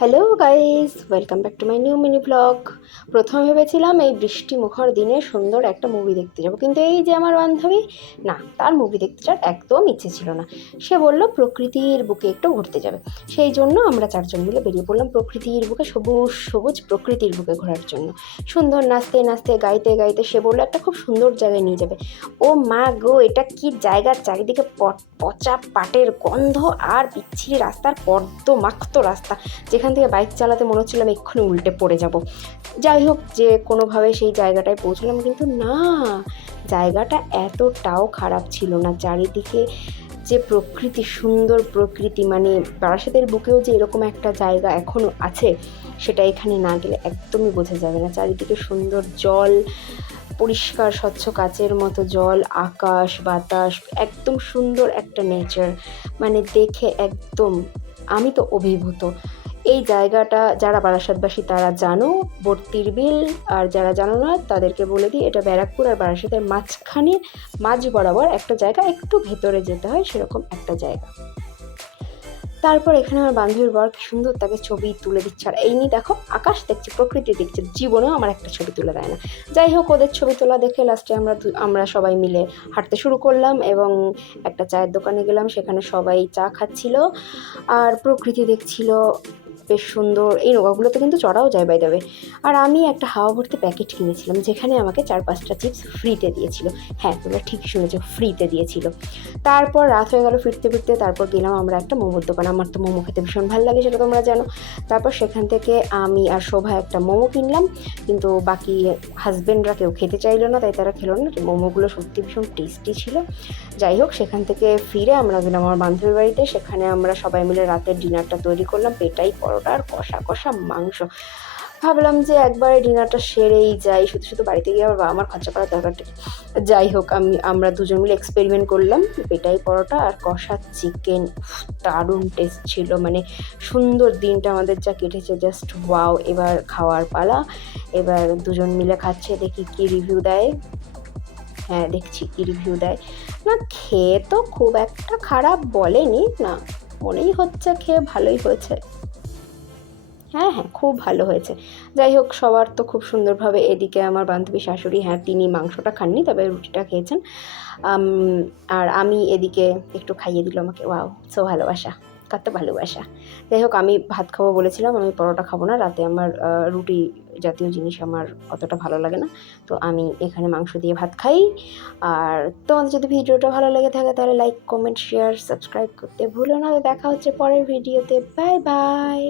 Hello guys, welcome back to my new mini blog. প্রথমে ভেবেছিলাম এই বৃষ্টি মুখর দিনে সুন্দর একটা মুভি দেখতে যাবো, কিন্তু এই যে আমার বান্ধবী, না, তার মুভি দেখতে যাওয়ার একদম ইচ্ছে ছিল না। সে বলল প্রকৃতির বুকে একটু ঘুরতে যাবে। সেই জন্য আমরা চারজন মিলে বেরিয়ে পড়লাম প্রকৃতির বুকে, সবুজ সবুজ প্রকৃতির বুকে ঘোরার জন্য। সুন্দর নাচতে নাচতে গাইতে গাইতে সে বললো একটা খুব সুন্দর জায়গায় নিয়ে যাবে। ও মা গো, এটা কি জায়গা! চারিদিকে পচা পাটের গন্ধ আর বিচ্ছিরি রাস্তার কর্দমাক্ত রাস্তা, যেখান থেকে বাইক চালাতে মনে হচ্ছিল আমি এক্ষুনি উল্টে পড়ে যাব। যাই হোক, যে কোনোভাবে সেই জায়গাটায় পৌঁছলাম, কিন্তু না, জায়গাটা এতটাও খারাপ ছিল না। চারিদিকে যে প্রকৃতি, সুন্দর প্রকৃতি, মানে বারাসাতের বুকেও যে এরকম একটা জায়গা এখনও আছে, সেটা এখানে না গেলে একদমই বোঝা যাবে না। চারিদিকে সুন্দর জল, পরিষ্কার স্বচ্ছ কাচের মতো জল, আকাশ বাতাস, একদম সুন্দর একটা নেচার, মানে দেখে একদম আমি তো অভিভূত। এই জায়গাটা যারা বারাসাতবাসী তারা জানো, বর্তির বিল, আর যারা জানো না তাদেরকে বলে দিই, এটা ব্যারাকপুর আর বারাসাতের মাঝখানে, মাঝ বরাবর একটা জায়গা, একটু ভেতরে যেতে হয়, সেরকম একটা জায়গা। তারপর এখানে আমার বান্ধবীর বর কি সুন্দর তাকে ছবি তুলে দিচ্ছে, আর এই নিয়ে দেখো আকাশ দেখছে, প্রকৃতি দেখছে, জীবনেও আমার একটা ছবি তুলে দেয় না। যাই হোক, ওদের ছবি তোলা দেখে লাস্টে আমরা সবাই মিলে হাঁটতে শুরু করলাম এবং একটা চায়ের দোকানে গেলাম। সেখানে সবাই চা খাচ্ছিল আর প্রকৃতি দেখছিল। বেশ সুন্দর, এই নৌকাগুলোতে কিন্তু চড়াও যায় বাই দ্য ওয়ে। আর আমি একটা হাওয়া ভর্তি প্যাকেট কিনেছিলাম, যেখানে আমাকে 4-5টা চিপস ফ্রিতে দিয়েছিল। হ্যাঁ, তোমরা ঠিক শুনেছো, ফ্রিতে দিয়েছিল। তারপর রাত হয়ে গেল ফিরতে ফিরতে, তারপর গেলাম আমরা একটা মোমোর দোকান। আমার তো মোমো খেতে ভীষণ ভালো লাগে, সেটা তোমরা জানো। তারপর সেখান থেকে আমি আর শোভা একটা মোমো কিনলাম, কিন্তু বাকি হাজব্যান্ডরা কেউ খেতে চাইলো না, তাই তারা খেলো না। মোমোগুলো সত্যি ভীষণ টেস্টি ছিল। যাই হোক, সেখান থেকে ফিরে আমরা গেলাম আমার বান্ধবীর বাড়িতে। সেখানে আমরা সবাই মিলে রাতের ডিনারটা তৈরি করলাম, পেটাই পরোটা আর কষা কষা মাংস। ভাবলাম যে একবারে ডিনারটা সেরেই যাই, শুধু শুধু বাড়িতে গিয়ে আবার বাবা মার খরচা করার দরকারটা। যাই হোক, আমরা দুজন মিলে এক্সপেরিমেন্ট করলাম, পেটাই পরোটা আর কষা চিকেন। দারুণ টেস্ট ছিল, মানে সুন্দর। দিনটা আমাদের যা কেটেছে, জাস্ট ওয়াও। এবার খাওয়ার পালা, এবার দুজন মিলে খাচ্ছে, দেখি কি রিভিউ দেয়। হ্যাঁ, দেখছি কি রিভিউ দেয়। না, খেয়ে তো খুব একটা খারাপ বলেনি, না, মনেই হচ্ছে খেয়ে ভালোই হয়েছে। হ্যাঁ হ্যাঁ, খুব ভালো হয়েছে। যাই হোক, সবার তো খুব সুন্দরভাবে, এদিকে আমার বান্ধবী শাশুড়ি, হ্যাঁ তিনি মাংসটা খাননি, তবে রুটিটা খেয়েছেন। আম, আর আমি এদিকে একটু খাইয়ে দিল আমাকে। ওয়াও, সো ভালোবাসা, কত ভালোবাসা। যাই হোক, আমি ভাত খাবো বলেছিলাম, আমি পরোটা খাবো না, রাতে আমার রুটি জাতীয় জিনিস আমার অতটা ভালো লাগে না, তো আমি এখানে মাংস দিয়ে ভাত খাই। আর তোমাদের যদি ভিডিওটা ভালো লেগে থাকে তাহলে লাইক কমেন্ট শেয়ার সাবস্ক্রাইব করতে ভুলো না। দেখা হচ্ছে পরের ভিডিওতে। Bye bye.